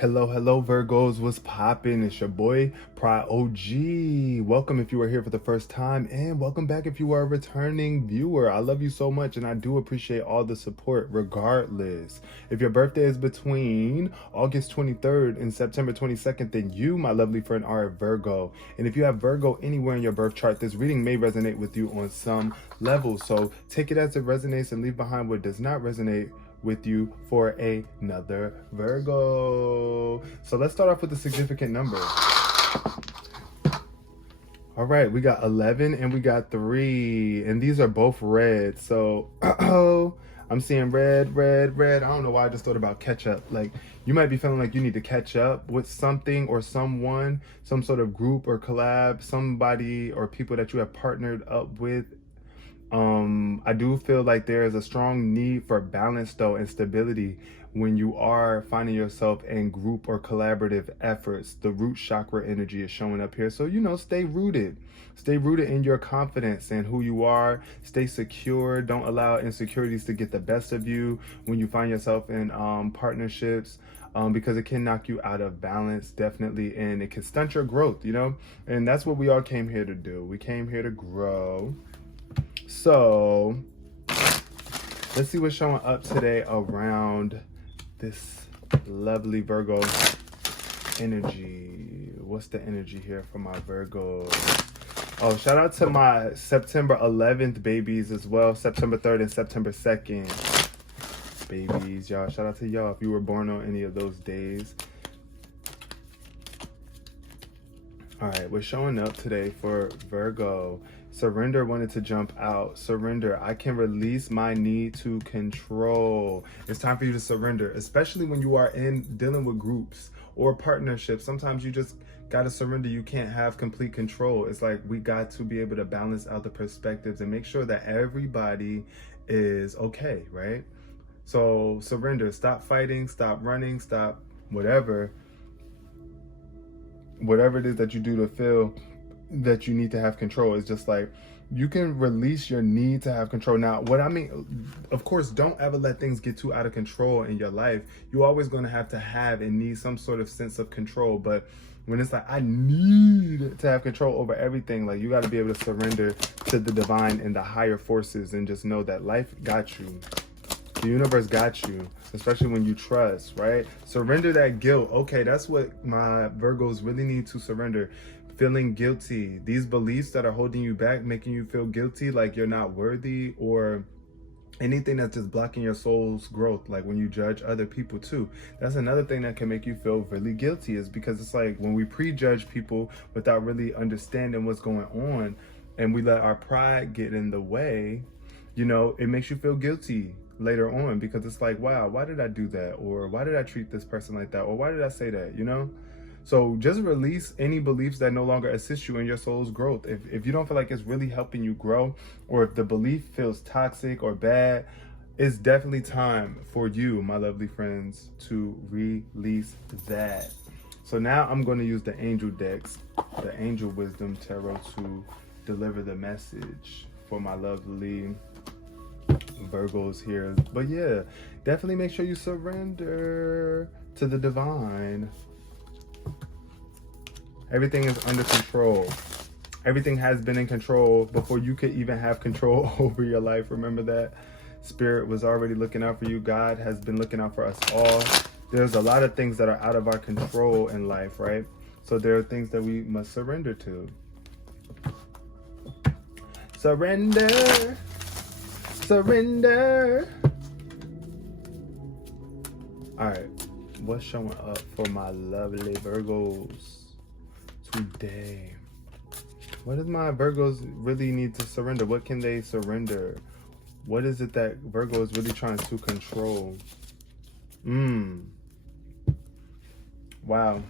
Hello, Virgos. What's poppin'? It's your boy, Pri OG. Welcome if you are here for the first time, and welcome back if you are a returning viewer. I love you so much, and I do appreciate all the support regardless. If your birthday is between August 23rd and September 22nd, then you, my lovely friend, are a Virgo. And if you have Virgo anywhere in your birth chart, this reading may resonate with you on some level. So take it as it resonates and leave behind what does not resonate with you for another Virgo. So let's start off with the significant number. All right, we got 11 and we got 3, and these are both red. So I'm seeing red. I don't know why I just thought about catch up. Like, you might be feeling like you need to catch up with something or someone, some sort of group or collab, somebody or people that you have partnered up with. I do feel like there is a strong need for balance though and stability when you are finding yourself in group or collaborative efforts. The root chakra energy is showing up here. So, stay rooted. Stay rooted in your confidence and who you are. Stay secure. Don't allow insecurities to get the best of you when you find yourself in partnerships. Because it can knock you out of balance, definitely, and it can stunt your growth, and that's what we all came here to do. We came here to grow. So let's see what's showing up today around this lovely Virgo energy. What's the energy here for my Virgo? Oh, shout out to my September 11th babies as well. September 3rd and September 2nd babies, y'all. Shout out to y'all if you were born on any of those days. All right, we're showing up today for Virgo. Surrender wanted to jump out. Surrender. I can release my need to control. It's time for you to surrender, especially when you are dealing with groups or partnerships. Sometimes you just got to surrender. You can't have complete control. It's like we got to be able to balance out the perspectives and make sure that everybody is okay, right? So surrender. Stop fighting. Stop running. Stop whatever it is that you do to feel that you need to have control. Is just like you can release your need to have control. Now, what I mean, of course, don't ever let things get too out of control in your life. You're always going to have and need some sort of sense of control. But when it's like, I need to have control over everything, like, you got to be able to surrender to the divine and the higher forces and just know that life got you. The universe got you, especially when you trust, right? Surrender that guilt. Okay, that's what my Virgos really need to surrender. Feeling guilty. These beliefs that are holding you back, making you feel guilty, like you're not worthy, or anything that's just blocking your soul's growth, like when you judge other people too. That's another thing that can make you feel really guilty, is because it's like when we prejudge people without really understanding what's going on, and we let our pride get in the way, it makes you feel guilty later on, because it's like, wow, why did I do that? Or why did I treat this person like that? Or why did I say that, So just release any beliefs that no longer assist you in your soul's growth. If you don't feel like it's really helping you grow, or if the belief feels toxic or bad, it's definitely time for you, my lovely friends, to release that. So now I'm going to use the angel decks, the Angel Wisdom Tarot, to deliver the message for my lovely Virgos here. But yeah, definitely make sure you surrender to the divine. Everything is under control. Everything has been in control before you could even have control over your life. Remember that. Spirit was already looking out for you. God has been looking out for us all. There's a lot of things that are out of our control in life, right? So there are things that we must surrender to. Surrender. Surrender. All right. What's showing up for my lovely Virgos today? What does my Virgos really need to surrender? What can they surrender? What is it that Virgo is really trying to control? Wow.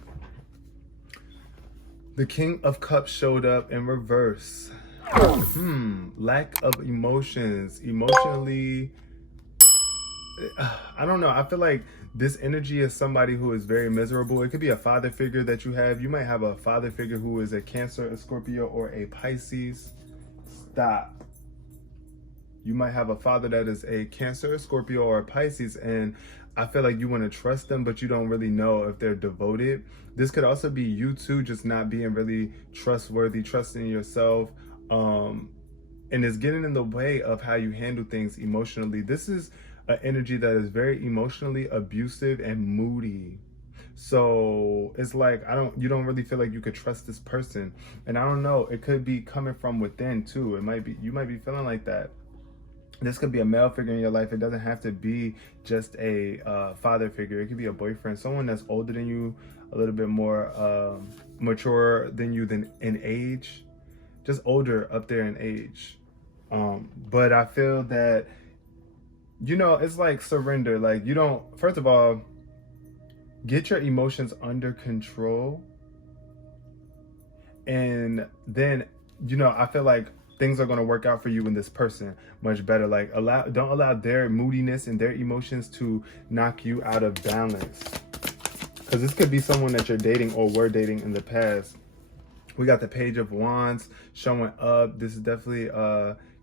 The King of Cups showed up in reverse. Lack of emotions. Emotionally, I don't know. I feel like this energy is somebody who is very miserable. It could be a father figure that you have. You might have a father figure who is a Cancer, a Scorpio, or a Pisces. Stop. You might have a father that is a Cancer, a Scorpio, or a Pisces, and I feel like you want to trust them, but you don't really know if they're devoted. This could also be you too, just not being really trustworthy, trusting yourself. And it's getting in the way of how you handle things emotionally. This is an energy that is very emotionally abusive and moody. So it's like you don't really feel like you could trust this person. And I don't know, it could be coming from within too. It might be, you might be feeling like that. This could be a male figure in your life. It doesn't have to be just a father figure. It could be a boyfriend, someone that's older than you, a little bit more mature than you than in age, just older up there in age. But I feel that, you know, it's like surrender. Like, you don't, first of all, get your emotions under control. And then, you know, I feel like things are going to work out for you and this person much better. Like, don't allow their moodiness and their emotions to knock you out of balance. Because this could be someone that you're dating or were dating in the past. We got the Page of Wands showing up. This is definitely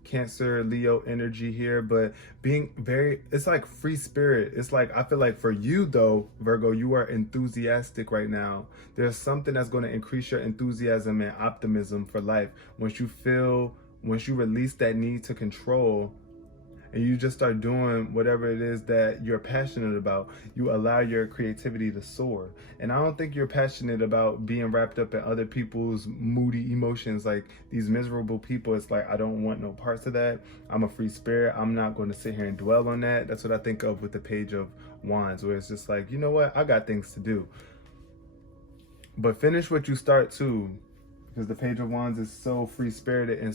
Cancer, Leo energy here, but being very, it's like free spirit. It's like, I feel like for you though, Virgo, you are enthusiastic right now. There's something that's going to increase your enthusiasm and optimism for life. Once you release that need to control, and you just start doing whatever it is that you're passionate about, you allow your creativity to soar. And I don't think you're passionate about being wrapped up in other people's moody emotions, like these miserable people. It's like, I don't want no parts of that. I'm a free spirit. I'm not going to sit here and dwell on that. That's what I think of with the Page of Wands, where it's just like, you know what? I got things to do. But finish what you start too, because the Page of Wands is so free spirited and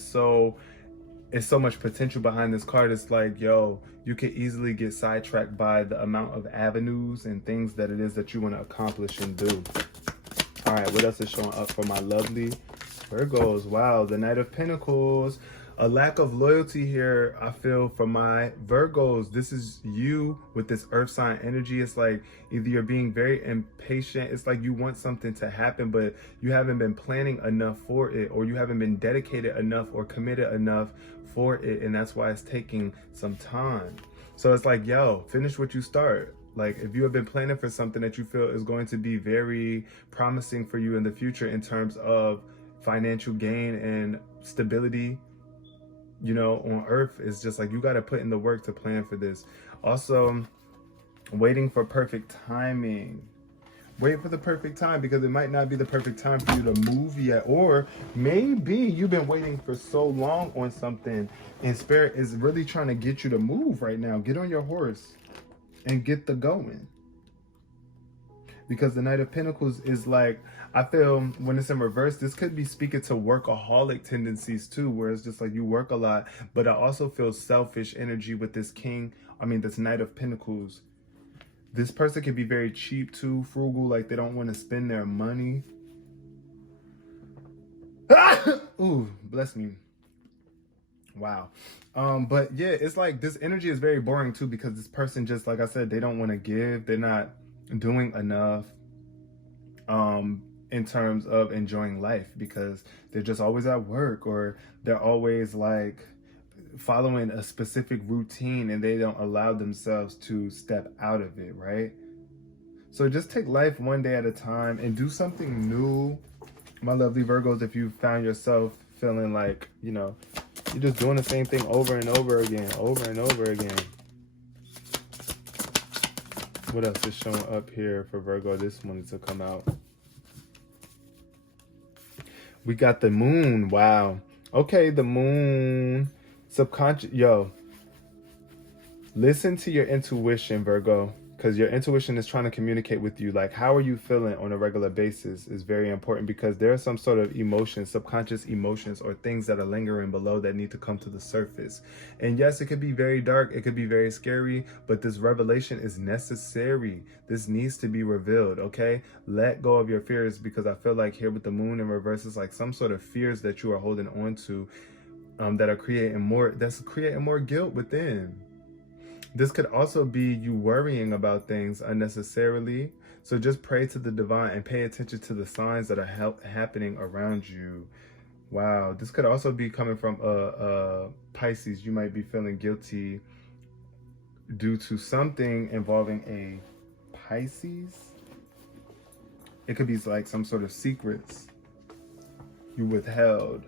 it's so much potential behind this card. It's like, yo, you could easily get sidetracked by the amount of avenues and things that it is that you want to accomplish and do. All right, what else is showing up for my lovely Virgos? Wow, the Knight of Pentacles. A lack of loyalty here, I feel, for my Virgos. This is you with this earth sign energy. It's like either you're being very impatient. It's like you want something to happen, but you haven't been planning enough for it, or you haven't been dedicated enough or committed enough for it. And that's why it's taking some time. So it's like, yo, finish what you start. Like, if you have been planning for something that you feel is going to be very promising for you in the future in terms of financial gain and stability, you know, on earth, it's just like you got to put in the work to plan for this. Also, waiting for perfect timing. Wait for the perfect time, because it might not be the perfect time for you to move yet. Or maybe you've been waiting for so long on something and Spirit is really trying to get you to move right now. Get on your horse and get the going. Because the Knight of Pentacles is like, I feel when it's in reverse, this could be speaking to workaholic tendencies too, where it's just like you work a lot, but I also feel selfish energy with this this Knight of Pentacles. This person can be very cheap too, frugal, like they don't want to spend their money. Ooh, bless me. Wow. But yeah, it's like this energy is very boring too, because this person just, like I said, they don't want to give. They're not doing enough in terms of enjoying life, because they're just always at work, or they're always like following a specific routine and they don't allow themselves to step out of it, right? So just take life one day at a time and do something new, my lovely Virgos. If you found yourself feeling like, you know, you're just doing the same thing over and over again. What else is showing up here for Virgo? This wanted to come out. We got the Moon. Wow. Okay, the Moon. Subconscious. Yo, listen to your intuition, Virgo, because your intuition is trying to communicate with you. Like, how are you feeling on a regular basis is very important, because there are some sort of emotions, subconscious emotions, or things that are lingering below that need to come to the surface. And yes, it could be very dark. It could be very scary, but this revelation is necessary. This needs to be revealed, okay? Let go of your fears, because I feel like here with the Moon in reverse, it's like some sort of fears that you are holding on to that are creating more guilt within. This could also be you worrying about things unnecessarily. So just pray to the divine and pay attention to the signs that are happening around you. Wow. This could also be coming from Pisces. You might be feeling guilty due to something involving a Pisces. It could be like some sort of secrets you withheld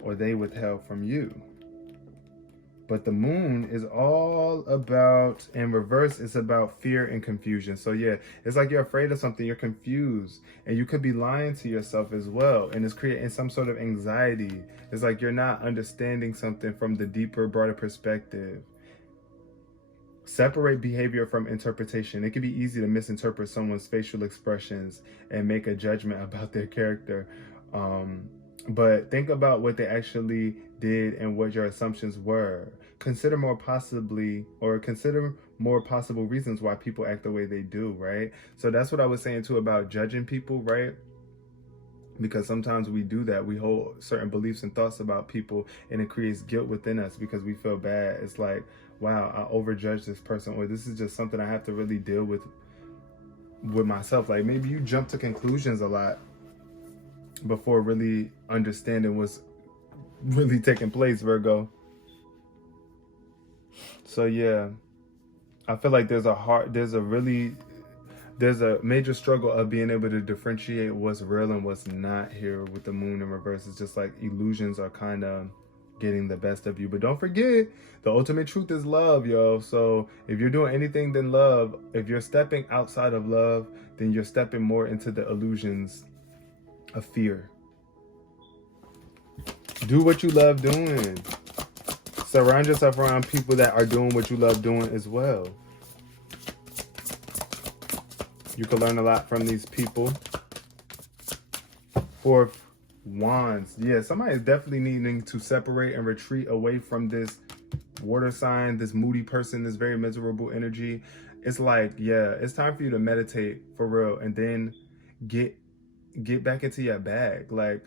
or they withheld from you. But the moon is all about, in reverse, it's about fear and confusion. So yeah, it's like you're afraid of something, you're confused, and you could be lying to yourself as well. And it's creating some sort of anxiety. It's like you're not understanding something from the deeper, broader perspective. Separate behavior from interpretation. It can be easy to misinterpret someone's facial expressions and make a judgment about their character. But think about what they actually did and what your assumptions were. Consider more possible reasons why people act the way they do, right? So that's what I was saying too about judging people, right? Because sometimes we do that. We hold certain beliefs and thoughts about people, and it creates guilt within us because we feel bad. It's like, wow, I overjudged this person, or this is just something I have to really deal with myself. Like maybe you jump to conclusions a lot before really understanding what's really taking place, Virgo. So yeah, I feel like there's a major struggle of being able to differentiate what's real and what's not here with the moon in reverse. It's just like illusions are kind of getting the best of you. But don't forget, the ultimate truth is love, yo. So if you're doing anything than love, if you're stepping outside of love, then you're stepping more into the illusions of fear. Do what you love doing. Surround yourself around people that are doing what you love doing as well. You can learn a lot from these people. 4 of Wands. Yeah, somebody is definitely needing to separate and retreat away from this water sign, this moody person, this very miserable energy. It's like, yeah, it's time for you to meditate for real and then get back into your bag. Like,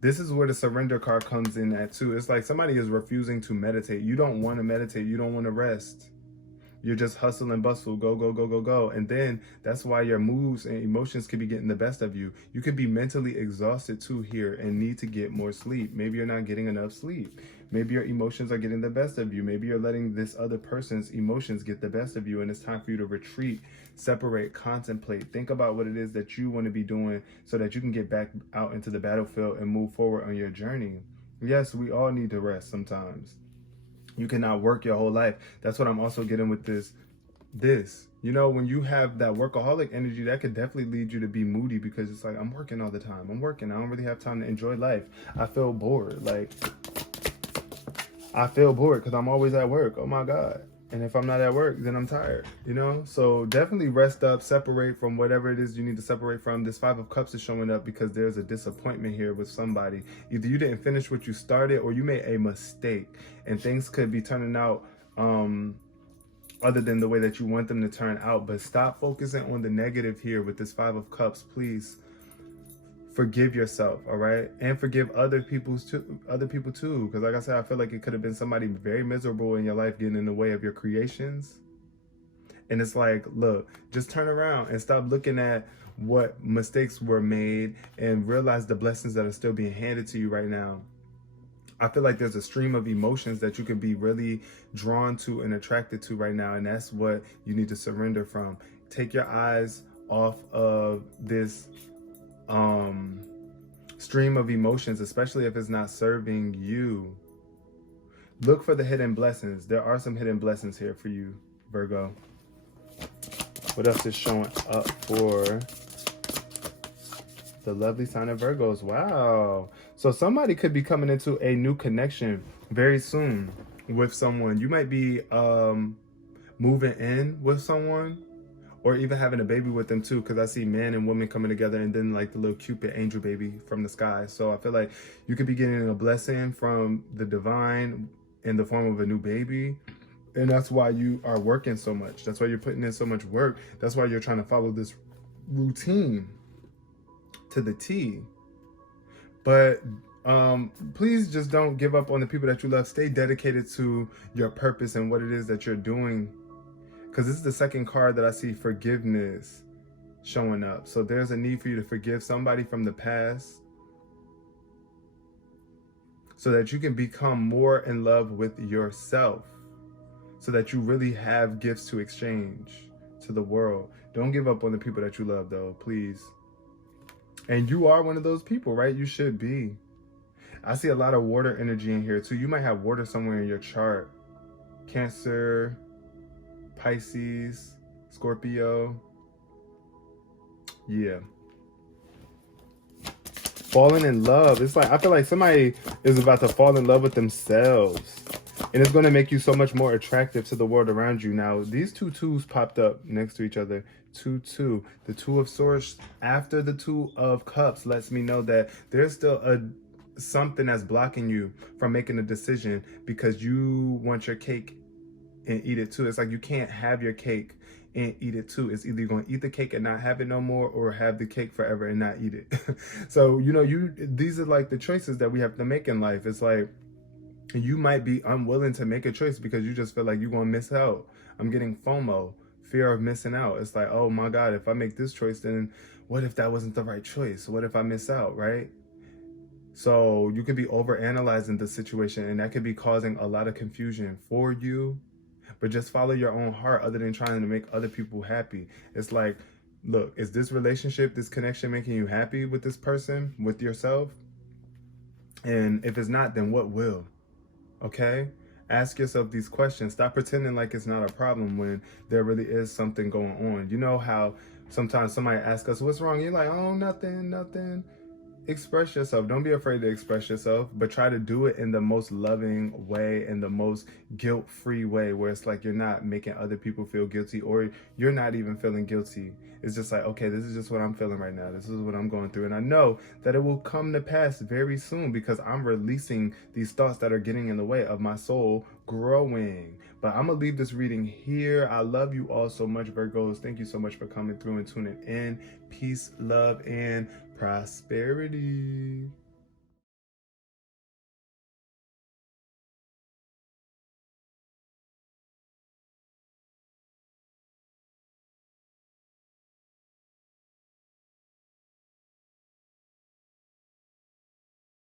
this is where the surrender card comes in at too. It's like somebody is refusing to meditate. You don't want to meditate. You don't want to rest. You're just hustle and bustle, go, go, go, go, go. And then that's why your moods and emotions could be getting the best of you. You could be mentally exhausted too here and need to get more sleep. Maybe you're not getting enough sleep. Maybe your emotions are getting the best of you. Maybe you're letting this other person's emotions get the best of you, and it's time for you to retreat, separate, contemplate. Think about what it is that you want to be doing so that you can get back out into the battlefield and move forward on your journey. Yes, we all need to rest sometimes. You cannot work your whole life. That's what I'm also getting with this. You know, when you have that workaholic energy, that could definitely lead you to be moody because it's like, I'm working all the time. I'm working. I don't really have time to enjoy life. I feel bored. Like, I feel bored because I'm always at work. Oh my God. And if I'm not at work, then I'm tired, you know? So definitely rest up, separate from whatever it is you need to separate from. This 5 of Cups is showing up because there's a disappointment here with somebody. Either you didn't finish what you started or you made a mistake. And things could be turning out other than the way that you want them to turn out. But stop focusing on the negative here with this 5 of Cups, please. Forgive yourself, all right? And forgive other people too. Because like I said, I feel like it could have been somebody very miserable in your life getting in the way of your creations. And it's like, look, just turn around and stop looking at what mistakes were made and realize the blessings that are still being handed to you right now. I feel like there's a stream of emotions that you could be really drawn to and attracted to right now. And that's what you need to surrender from. Take your eyes off of this stream of emotions, especially if it's not serving you. Look for the hidden blessings. There are some hidden blessings here for you, Virgo. What else is showing up for the lovely sign of Virgos? Wow. So somebody could be coming into a new connection very soon with someone. You might be moving in with someone, or even having a baby with them too, because I see man and woman coming together and then like the little Cupid angel baby from the sky. So I feel like you could be getting a blessing from the divine in the form of a new baby. And that's why you are working so much. That's why you're putting in so much work. That's why you're trying to follow this routine to the T. But please just don't give up on the people that you love. Stay dedicated to your purpose and what it is that you're doing. Because this is the second card that I see, forgiveness, showing up. So there's a need for you to forgive somebody from the past so that you can become more in love with yourself. so that you really have gifts to exchange to the world. Don't give up on the people that you love, though, please. And you are one of those people, right? You should be. I see a lot of water energy in here too. You might have water somewhere in your chart. Cancer, Pisces, Scorpio. Yeah. Falling in love. It's like, I feel like somebody is about to fall in love with themselves. And it's going to make you so much more attractive to the world around you. Now, these two twos popped up next to each other. 2-2. The Two of Swords after the Two of Cups lets me know that there's still something that's blocking you from making a decision because you want your cake and eat it too. It's like you can't have your cake and eat it too. It's either you're going to eat the cake and not have it no more, or have the cake forever and not eat it. So, you know, these are like the choices that we have to make in life. It's like you might be unwilling to make a choice because you just feel like you're going to miss out. I'm getting FOMO, fear of missing out. It's like, oh my God, if I make this choice, then what if that wasn't the right choice? What if I miss out, right? So you could be overanalyzing the situation, and that could be causing a lot of confusion for you. But just follow your own heart, other than trying to make other people happy. It's like, look, is this relationship, this connection making you happy with this person, with yourself? And if it's not, then what will? Okay? Ask yourself these questions. Stop pretending like it's not a problem when there really is something going on. You know how sometimes somebody asks us, what's wrong? You're like, oh, nothing, nothing. Express yourself. Don't be afraid to express yourself, but try to do it in the most loving way, in the most guilt-free way, where it's like you're not making other people feel guilty, or you're not even feeling guilty. It's just like, okay, this is just what I'm feeling right now. This is what I'm going through. And I know that it will come to pass very soon because I'm releasing these thoughts that are getting in the way of my soul growing. But I'm going to leave this reading here. I love you all so much, Virgos. Thank you so much for coming through and tuning in. Peace, love, and prosperity.